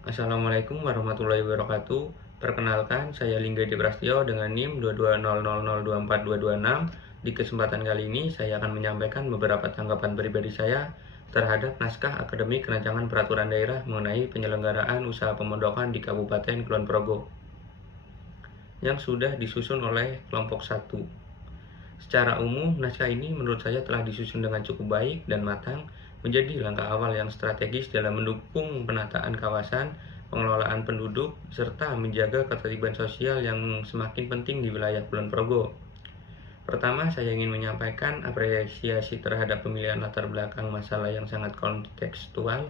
Assalamualaikum warahmatullahi wabarakatuh. Perkenalkan, saya Linggadi Prastio dengan NIM 22000242226. Di kesempatan kali ini, saya akan menyampaikan beberapa tanggapan pribadi saya terhadap naskah akademik Rancangan Peraturan Daerah mengenai penyelenggaraan usaha pemondokan di Kabupaten Kulon Progo yang sudah disusun oleh kelompok 1. Secara umum, naskah ini menurut saya telah disusun dengan cukup baik dan matang, menjadi langkah awal yang strategis dalam mendukung penataan kawasan, pengelolaan penduduk, serta menjaga ketertiban sosial yang semakin penting di wilayah Kulon Progo. Pertama, saya ingin menyampaikan apresiasi terhadap pemilihan latar belakang masalah yang sangat kontekstual.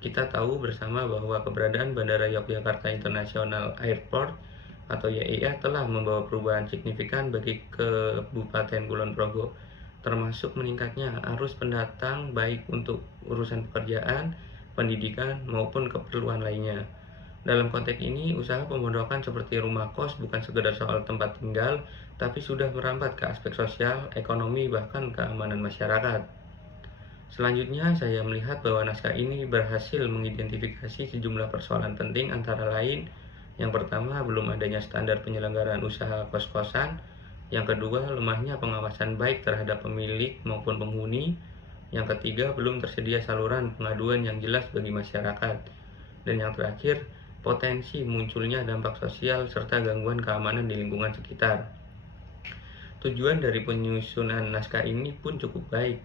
Kita tahu bersama bahwa keberadaan Bandara Yogyakarta International Airport atau YIA telah membawa perubahan signifikan bagi Kabupaten Kulon Progo, termasuk meningkatnya arus pendatang baik untuk urusan pekerjaan, pendidikan, maupun keperluan lainnya. Dalam konteks ini, usaha pemondokan seperti rumah kos bukan sekedar soal tempat tinggal, tapi sudah merambat ke aspek sosial, ekonomi, bahkan keamanan masyarakat. Selanjutnya, saya melihat bahwa naskah ini berhasil mengidentifikasi sejumlah persoalan penting, antara lain: yang pertama, belum adanya standar penyelenggaraan usaha kos-kosan; yang kedua, lemahnya pengawasan baik terhadap pemilik maupun penghuni; yang ketiga, belum tersedia saluran pengaduan yang jelas bagi masyarakat; dan yang terakhir, potensi munculnya dampak sosial serta gangguan keamanan di lingkungan sekitar. Tujuan dari penyusunan naskah ini pun cukup baik,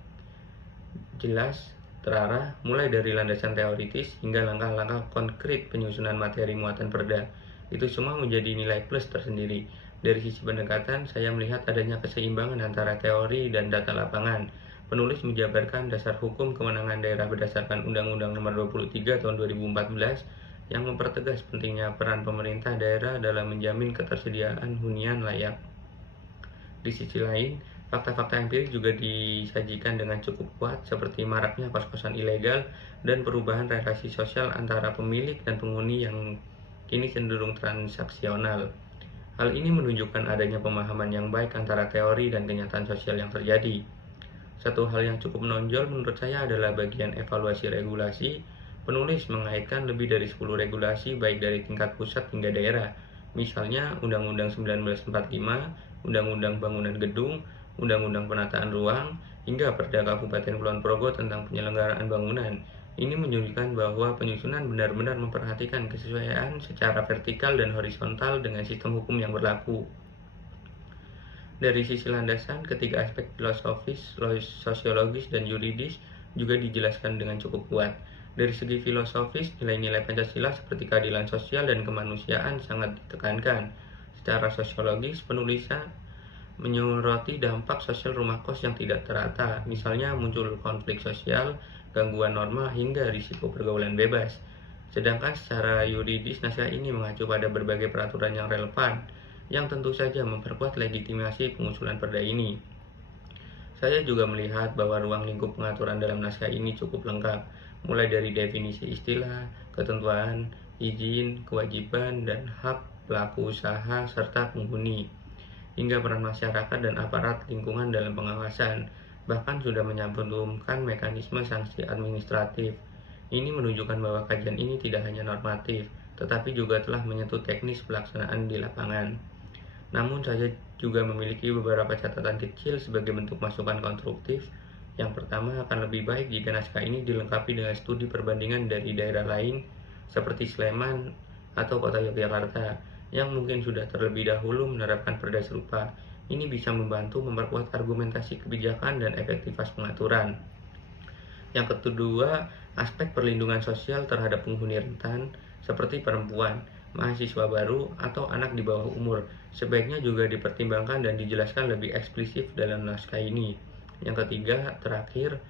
jelas, terarah, mulai dari landasan teoritis hingga langkah-langkah konkret penyusunan materi muatan perda. Itu semua menjadi nilai plus tersendiri. Dari sisi pendekatan, saya melihat adanya keseimbangan antara teori dan data lapangan. Penulis menjabarkan dasar hukum kewenangan daerah berdasarkan Undang-Undang Nomor 23 Tahun 2014 yang mempertegas pentingnya peran pemerintah daerah dalam menjamin ketersediaan hunian layak. Di sisi lain, fakta-fakta empiris juga disajikan dengan cukup kuat, seperti maraknya kos-kosan ilegal dan perubahan relasi sosial antara pemilik dan penghuni yang kini cenderung transaksional. Hal ini menunjukkan adanya pemahaman yang baik antara teori dan kenyataan sosial yang terjadi. Satu hal yang cukup menonjol menurut saya adalah bagian evaluasi regulasi. Penulis mengaitkan lebih dari 10 regulasi baik dari tingkat pusat hingga daerah. Misalnya Undang-Undang 1945, Undang-Undang Bangunan Gedung, Undang-Undang Penataan Ruang, hingga Perda Kabupaten Kulon Progo tentang penyelenggaraan bangunan. Ini menunjukkan bahwa penyusunan benar-benar memperhatikan kesesuaian secara vertikal dan horizontal dengan sistem hukum yang berlaku. Dari sisi landasan, ketiga aspek filosofis, sosiologis, dan yuridis juga dijelaskan dengan cukup kuat. Dari segi filosofis, nilai-nilai Pancasila seperti keadilan sosial dan kemanusiaan sangat ditekankan. Secara sosiologis, penulisan menyoroti dampak sosial rumah kos yang tidak terata, misalnya muncul konflik sosial, gangguan norma, hingga risiko pergaulan bebas. Sedangkan secara yuridis, naskah ini mengacu pada berbagai peraturan yang relevan, yang tentu saja memperkuat legitimasi pengusulan perda ini. Saya juga melihat bahwa ruang lingkup pengaturan dalam naskah ini cukup lengkap, mulai dari definisi istilah, ketentuan, izin, kewajiban, dan hak pelaku usaha serta penghuni, hingga peran masyarakat dan aparat lingkungan dalam pengawasan, bahkan sudah menyantumkan mekanisme sanksi administratif. Ini menunjukkan bahwa kajian ini tidak hanya normatif, tetapi juga telah menyentuh teknis pelaksanaan di lapangan. Namun saya juga memiliki beberapa catatan kecil sebagai bentuk masukan konstruktif. Yang pertama, akan lebih baik jika naskah ini dilengkapi dengan studi perbandingan dari daerah lain seperti Sleman atau Kota Yogyakarta yang mungkin sudah terlebih dahulu menerapkan perda serupa. Ini bisa membantu memperkuat argumentasi kebijakan dan efektivitas pengaturan. Yang kedua, aspek perlindungan sosial terhadap penghuni rentan seperti perempuan, mahasiswa baru, atau anak di bawah umur sebaiknya juga dipertimbangkan dan dijelaskan lebih eksplisit dalam naskah ini. Yang ketiga, terakhir,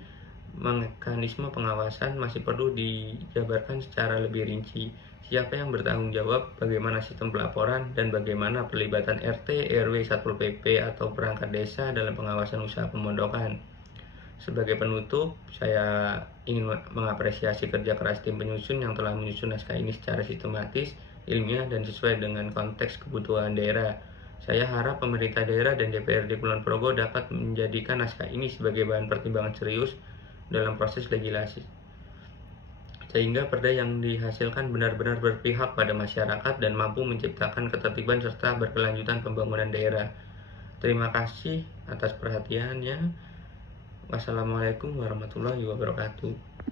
mekanisme pengawasan masih perlu dijabarkan secara lebih rinci. Siapa yang bertanggung jawab, bagaimana sistem pelaporan, dan bagaimana pelibatan RT, RW, Satpol PP, atau perangkat desa dalam pengawasan usaha pemondokan. Sebagai penutup, saya ingin mengapresiasi kerja keras tim penyusun yang telah menyusun naskah ini secara sistematis, ilmiah, dan sesuai dengan konteks kebutuhan daerah. Saya harap pemerintah daerah dan DPRD Kulon Progo dapat menjadikan naskah ini sebagai bahan pertimbangan serius dalam proses legislasi. sehingga perda yang dihasilkan benar-benar berpihak pada masyarakat dan mampu menciptakan ketertiban serta berkelanjutan pembangunan daerah. Terima kasih atas perhatiannya. Wassalamualaikum warahmatullahi wabarakatuh.